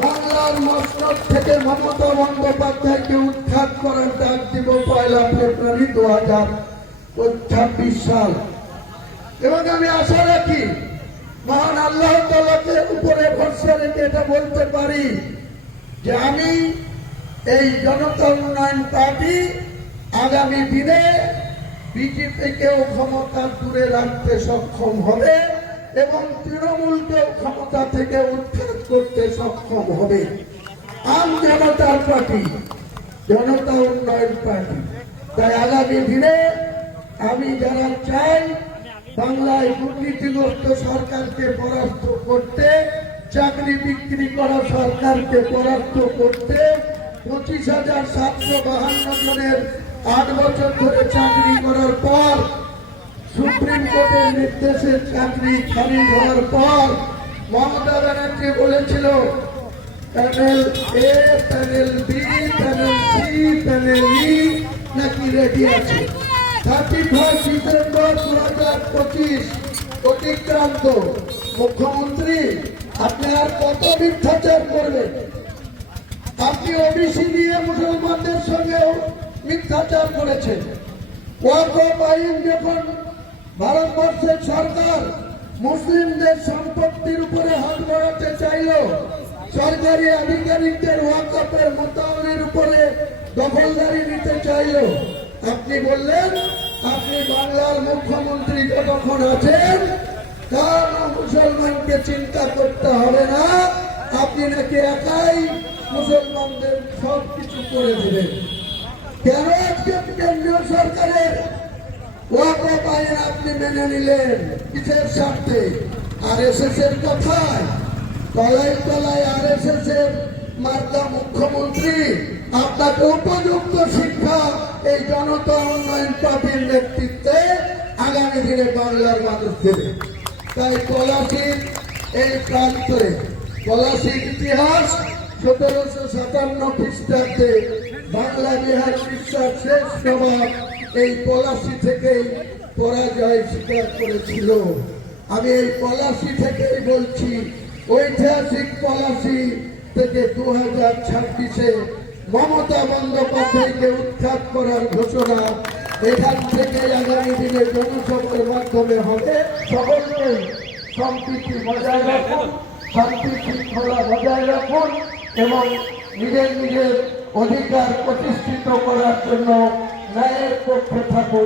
বাংলার মসনদ থেকে মমতা বন্দ্যোপাধ্যায়কে উৎখাত করার ডাক দিব 1 ফেব্রুয়ারি 2026 সাল। এবং আমি আশা রাখি মহান আল্লাহ তাআলাকে উপরে ভরসা রেখে এটা বলতে পারি যে আমি এই জনতা উন্নয়ন পার্টি আগামী দিনে বিজেপিকেও ক্ষমতা দূরে রাখতে সক্ষম হবে এবং তৃণমূলকেও ক্ষমতা থেকে উৎখাত করতে সক্ষম হবে। আম জনতার পার্টি, জনতা উন্নয়ন পার্টি। তাই আগামী দিনে আমি যারা চাই বাংলায় দুর্নীতিগ্রস্ত সরকারকে পরাস্ত করতে, চাকরি বিক্রি করা সরকারকে পরাস্ত করতে, 25,752 জনের 8 বছর ধরে চাকরি করার পর সুপ্রিম কোর্টের নির্দেশে চাকরি খারিজ হওয়ার পর মমতা ব্যানার্জি বলেছিল panel A, panel B, panel C, panel E নাকি রেডি আছে। 31 ডিসেম্বর 2025 অতিক্রান্ত। মুখ্যমন্ত্রী আপনি আর কত মিথ্যাচার করবেন? আপনি ওবিসি নিয়ে মুসলমানদের সঙ্গেও মিথ্যাচার করেছেন। ওয়াকফ আইন যখন ভারতবর্ষের সরকার মুসলিমদের সম্পত্তির উপরে হাত বাড়াতে চাইল, সরকারি আধিকারিকদের ওয়াকফের মোতায়েনের উপরে দখলদারি নিতে চাইল, আপনি বললেন আপনি বাংলার মুখ্যমন্ত্রী যতক্ষণ আছেন কারণ মুসলমানকে চিন্তা করতে হবে না, আপনি নাকি একাই মুসলমানদের সবকিছু করে দেবেন। কেন আজকে কেন্দ্রীয় সরকারের ওয়াকফ আইন আপনি মেনে নিলেন? কিসের স্বার্থে? আরএসএস এর কথায়? তলায় তলায় আরএসএস এর মার্কা মুখ্যমন্ত্রী আপনাকে উপযুক্ত শিক্ষা এই জনতা উন্নয়ন পার্টির নেতৃত্বে আগামী দিনে বাংলার মানুষ দেবে। তাই পলাশীর এই প্রান্তরে, পলাশীর ইতিহাস 1757 খ্রিস্টাব্দে বাংলা বিহার উড়িষ্যার শেষ নবাব এই পলাশী থেকেই পরাজয় স্বীকার করেছিল। আমি এই পলাশী থেকেই বলছি, ঐতিহাসিক পলাশী থেকে 2026-এ মমতা বন্দ্যোপাধ্যায়কে উৎখাত করার ঘোষণা এখান থেকে আগামী দিনে জনসভার মাধ্যমে হবে। সকলকে সম্প্রীতি বজায় রাখুন, শান্তি শৃঙ্খলা বজায় রাখুন এবং নিজের নিজের অধিকার প্রতিষ্ঠিত করার জন্য ন্যায়ের পক্ষে থাকুন।